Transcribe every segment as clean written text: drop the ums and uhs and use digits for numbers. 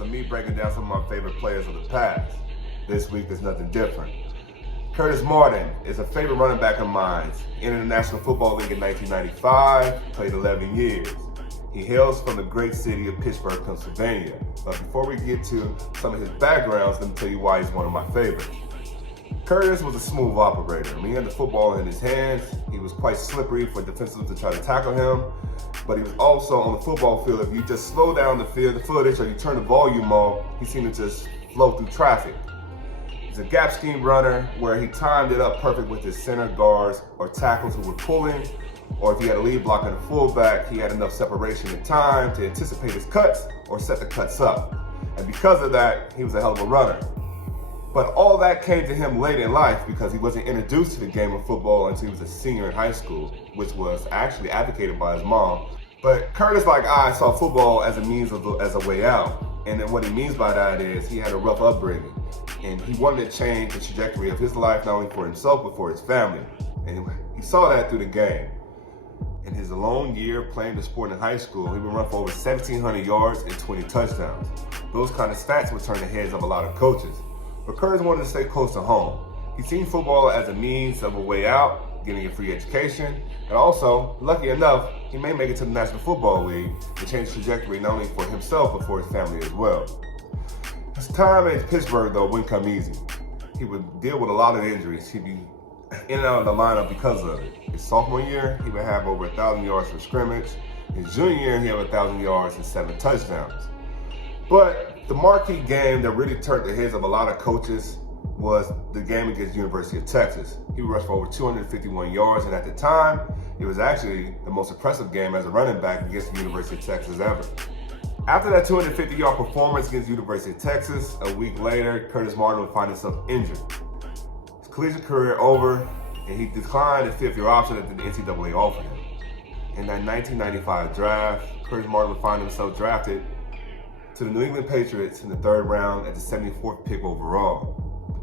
videos of me breaking down some of my favorite players of the past. This week there's nothing different. Curtis Martin is a favorite running back of mine. Entered the National Football League in 1995, played 11 years. He hails from the great city of Pittsburgh, Pennsylvania. But before we get to some of his backgrounds, let me tell you why he's one of my favorites. Curtis was a smooth operator. When he had the football in his hands, he was quite slippery for defensives to try to tackle him. But he was also on the football field. If you just slow down the footage, or you turn the volume off, he seemed to just flow through traffic. He's a gap scheme runner where he timed it up perfect with his center guards or tackles who were pulling, or if he had a lead block and a fullback, he had enough separation in time to anticipate his cuts or set the cuts up. And because of that, he was a hell of a runner. But all that came to him late in life because he wasn't introduced to the game of football until he was a senior in high school, which was actually advocated by his mom. But Curtis, like I, saw football as a means as a way out. And then what he means by that is he had a rough upbringing. And he wanted to change the trajectory of his life, not only for himself, but for his family. And he saw that through the game. In his lone year playing the sport in high school, he would run for over 1,700 yards and 20 touchdowns. Those kind of stats would turn the heads of a lot of coaches. But Curtis wanted to stay close to home. He seen football as a means of a way out, getting a free education, and also, lucky enough, he may make it to the National Football League and change the trajectory not only for himself, but for his family as well. His time in Pittsburgh, though, wouldn't come easy. He would deal with a lot of injuries. He'd be in and out of the lineup because of it. His sophomore year, he would have over 1,000 yards from scrimmage. His junior year, he had 1,000 yards and 7 touchdowns. But the marquee game that really turned the heads of a lot of coaches was the game against University of Texas. He rushed for over 251 yards, and at the time, it was actually the most impressive game as a running back against the University of Texas ever. After that 250-yard performance against University of Texas, a week later, Curtis Martin would find himself injured. His collegiate career over, and he declined the 5th-year option that the NCAA offered him. In that 1995 draft, Curtis Martin would find himself drafted to the New England Patriots in the 3rd round at the 74th pick overall.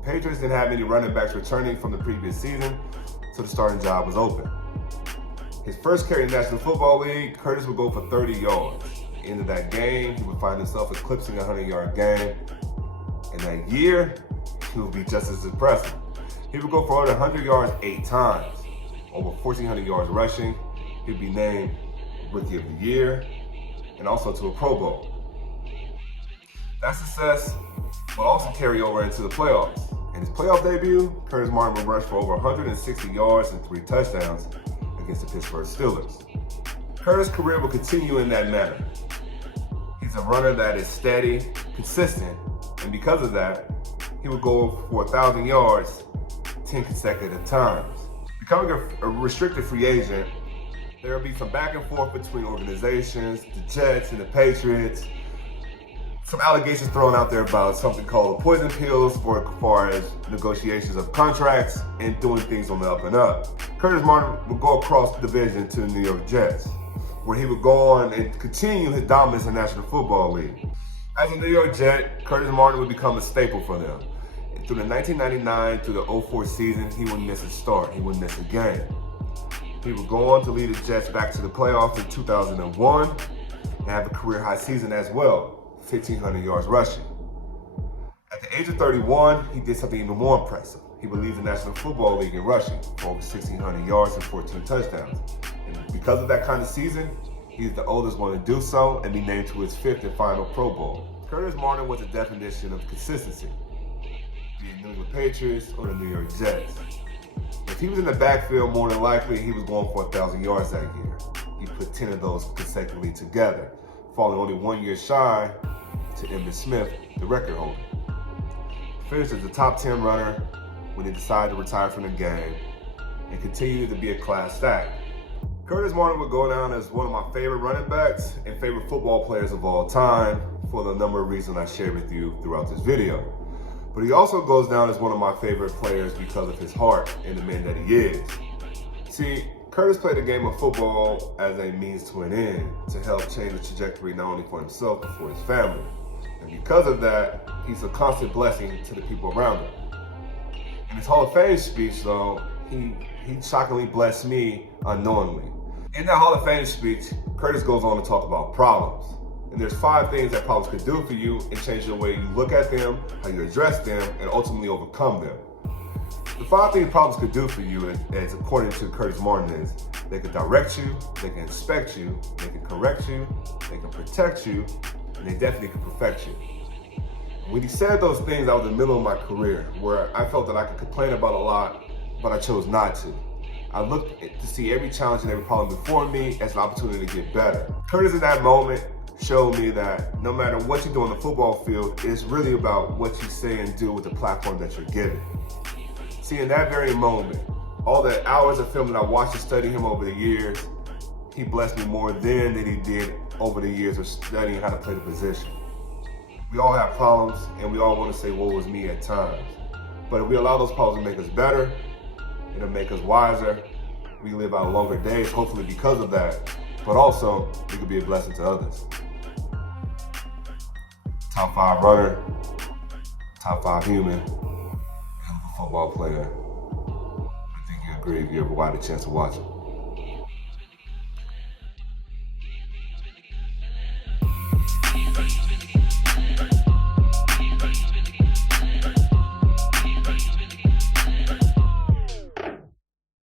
The Patriots didn't have any running backs returning from the previous season, so the starting job was open. His first carry in the National Football League, Curtis would go for 30 yards. At the end of that game, he would find himself eclipsing a 100-yard game. In that year, he would be just as impressive. He would go for over 100 yards 8 times, over 1,400 yards rushing. He'd be named Rookie of the Year, and also to a Pro Bowl. That success will also carry over into the playoffs. In his playoff debut, Curtis Martin would rush for over 160 yards and 3 touchdowns against the Pittsburgh Steelers. Curtis' career will continue in that manner. He's a runner that is steady, consistent, and because of that, he would go for 1,000 yards 10 consecutive times. Becoming a restricted free agent, there will be some back and forth between organizations, the Jets and the Patriots. Some allegations thrown out there about something called poison pills for as far as negotiations of contracts and doing things on the up and up. Curtis Martin would go across the division to the New York Jets, where he would go on and continue his dominance in the National Football League. As a New York Jet, Curtis Martin would become a staple for them. And through the 1999 to the 04 season, he wouldn't miss a start. He wouldn't miss a game. He would go on to lead the Jets back to the playoffs in 2001 and have a career-high season as well. 1,500 yards rushing. At the age of 31, he did something even more impressive. He would lead the National Football League in rushing for over 1,600 yards and 14 touchdowns. And because of that kind of season, he's the oldest one to do so and be named to his 5th and final Pro Bowl. Curtis Martin was the definition of consistency, be it New England Patriots or the New York Jets. If he was in the backfield, more than likely he was going for 1,000 yards that year. He put 10 of those consecutively together, falling only 1 year shy to Emmitt Smith, the record holder. He finished as the top 10 runner when he decided to retire from the game and continued to be a class act. Curtis Martin would go down as one of my favorite running backs and favorite football players of all time for the number of reasons I shared with you throughout this video. But he also goes down as one of my favorite players because of his heart and the man that he is. See, Curtis played the game of football as a means to an end to help change the trajectory not only for himself but for his family. And because of that, he's a constant blessing to the people around him. In his Hall of Fame speech, though, he shockingly blessed me unknowingly. In that Hall of Fame speech, Curtis goes on to talk about problems. And there's 5 things that problems could do for you and change the way you look at them, how you address them, and ultimately overcome them. The 5 things problems could do for you, as according to Curtis Martin, is they can direct you, they can inspect you, they can correct you, they can protect you, and they definitely can perfect you. When he said those things, I was in the middle of my career where I felt that I could complain about a lot, but I chose not to. I looked to see every challenge and every problem before me as an opportunity to get better. Curtis in that moment showed me that no matter what you do on the football field, it's really about what you say and do with the platform that you're given. See, in that very moment, all the hours of film that I watched and studied him over the years, he blessed me more then than he did over the years of studying how to play the position. We all have problems, and we all want to say, woe was me at times. But if we allow those problems to make us better, it'll make us wiser. We live out longer days, hopefully because of that. But also, we could be a blessing to others. Top 5 runner, top 5 human, hell of a football player. I think you agree if you ever had a chance to watch him.